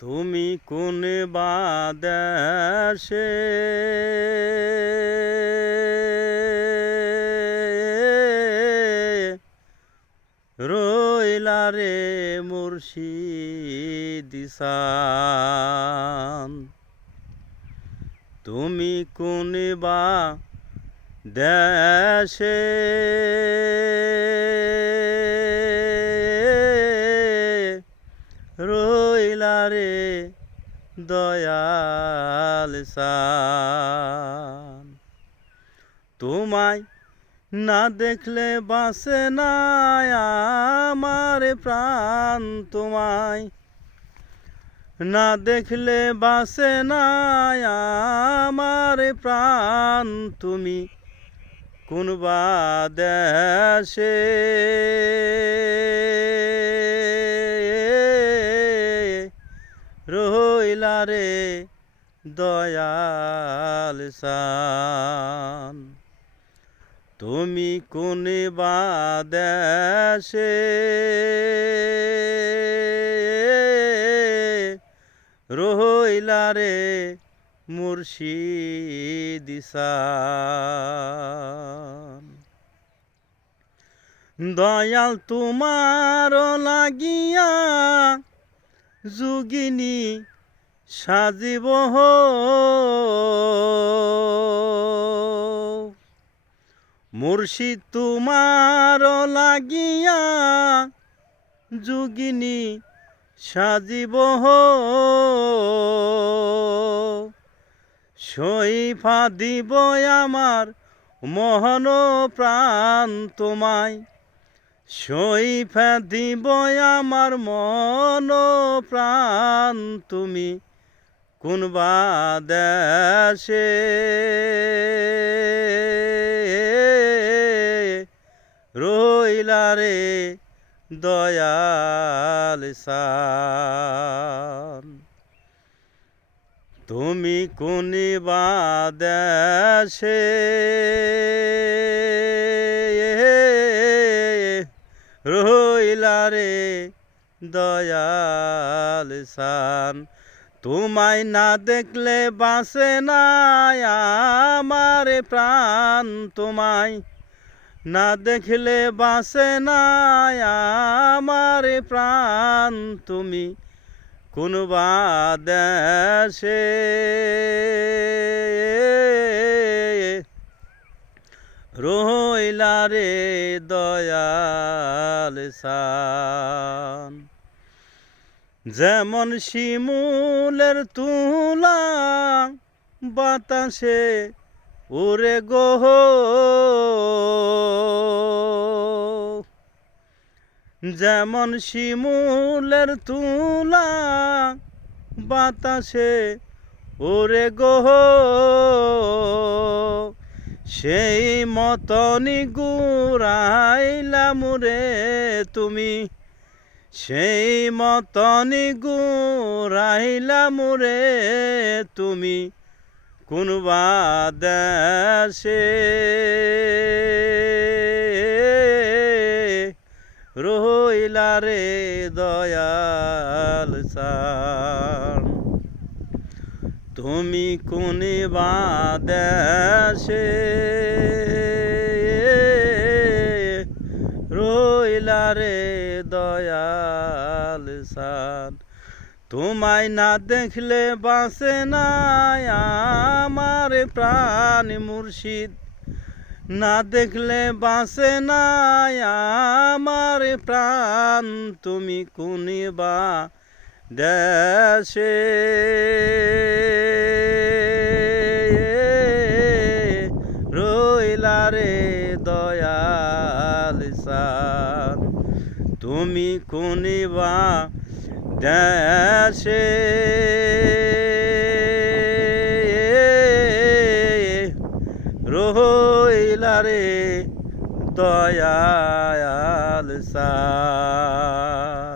তুমি কোন বাদেশে রইলা রে মুর্শিদ সান, তুমি কোন বাদেশে রইলা রে দয়াল সান। তোমায় না দেখলে বাঁচে না আমার প্রাণ, তোমায় না দেখলে বাঁচে না আমার প্রাণ। তুমি কোন বাদেশে রইলা রে দয়াল সান, তুমি কোন বাদেশে রইলা রে মুর্শিদ সান। দয়াল তোমার লাগিয়া যোগিনী সাজিব মুর্শিদ তোমার লাগিয়া যোগিনী সাজিব শৈফা দিব আমার মহন প্রাণ, তোমায় শৈফা দিব আমার মন প্রাণ। তুমি কোন বাদেশে রইলা রে দয়াল সান, তুমি কোন বাদেশে রইলা রে দয়াল সান। তোমায় না দেখলে বাঁচে না আমার প্রাণ, তোমায় না দেখলে বাঁচে না আমার প্রাণ। তুমি কোন বাদেশে রইলা রে দয়াল সান। যেমন শিমুলের তুলা বাতাসে ওরে গোহ, যেমন শিমুলের তুলা বাতাসে ওরে গোহ, সেই মতনই গুরাইলাম রে তুমি, সেই মতনই গুরাইলাম রে তুমি কোন বাদেশে রইলা রে দয়াল সান, তুমি কোন বাদেশে রইলা রে দয়াল সান। তোমায় না দেখলে বাঁচে না আমার প্রাণ, মুর্শিদ না দেখলে বাঁচে না আমার প্রাণ। তুমি কোন বাদেশে রইলা রে দয়াল সান, তুমি কোন বাদেশে রইলা রে দয়াল সান।